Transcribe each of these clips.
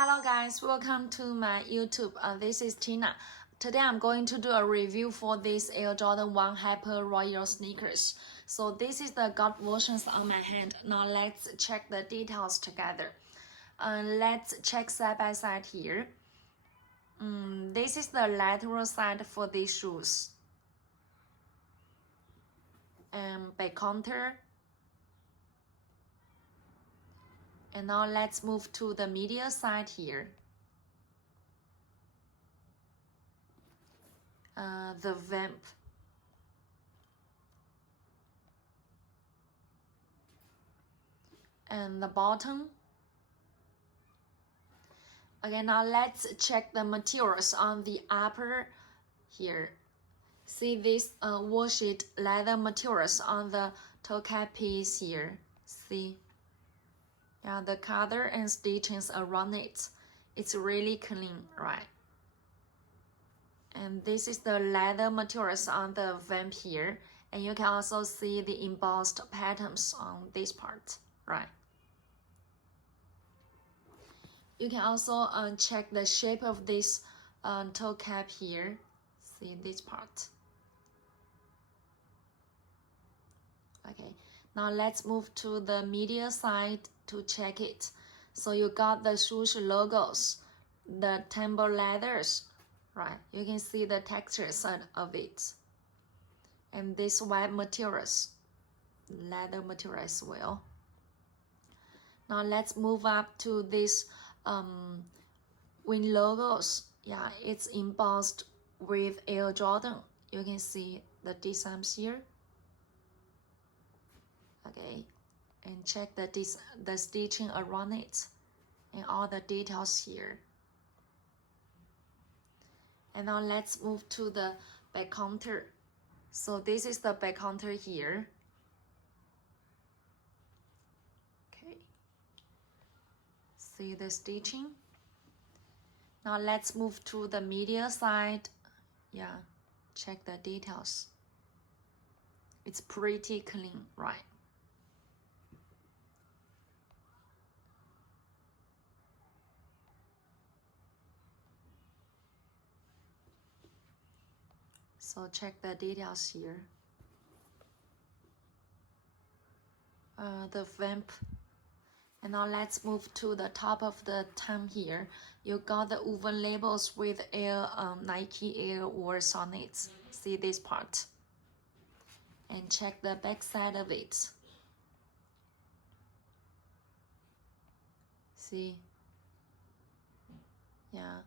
Hello guys, welcome to my YouTube. This is Tina. Today I'm going to do a review for this Air Jordan 1 Hyper Royal sneakers. So this is the God versions on my hand. Now let's check the details together. Let's check side by side here. This is the lateral side for these shoes. Back counter. And now let's move to the medial side here. The vamp. And the bottom. Okay, now let's check the materials on the upper here. See this washed leather materials on the toe cap piece here. See? Yeah, the color and stitchings around it. It's really clean, right? And this is the leather materials on the vamp here. And you can also see the embossed patterns on this part, right? You can also check the shape of this toe cap here. See this part. Okay, now let's move to the medial side to check it. So you got the swoosh logos, the timber leathers, right? You can see the texture side of it. And this white materials, leather material as well. Now let's move up to this wing logos. Yeah, it's embossed with Air Jordan. You can see the designs here. Okay, and check the stitching around it and all the details here. And now let's move to the back counter. So this is the back counter here. Okay, see the stitching. Now let's move to the medial side. Yeah, check the details. It's pretty clean, right? So check the details here. The vamp. And now let's move to the top of the tongue here. You got the woven labels with Air, Nike Air words on it. See this part. And check the back side of it. See? Yeah.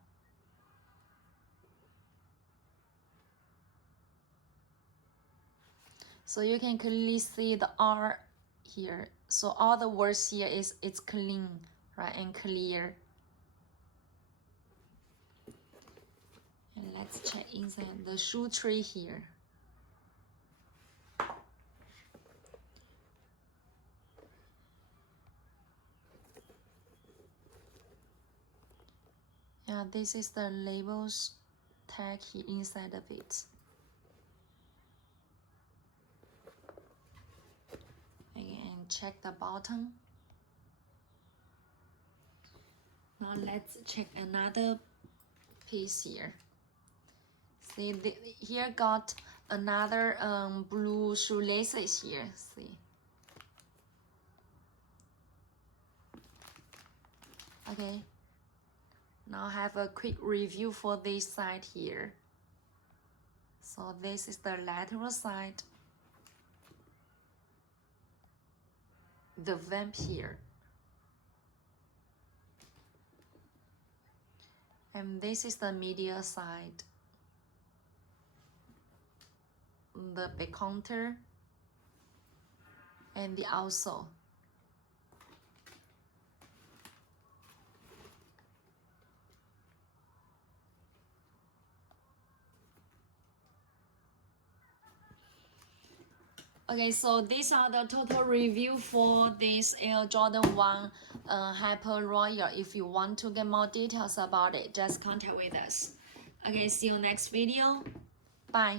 So you can clearly see the R here. So all the words here it's clean, right, and clear. And let's check inside the shoe tray here. Yeah, this is the labels tag here inside of it. And check the bottom. Now let's check another piece here. See, here got another blue shoelaces here. See. Okay. Now have a quick review for this side here. So this is the lateral side. The vamp here. And this is the medial side. The back counter and the outsole. Okay, so these are the total review for this Air Jordan 1 Hyper Royal. If you want to get more details about it, just contact with us. Okay, see you next video. Bye.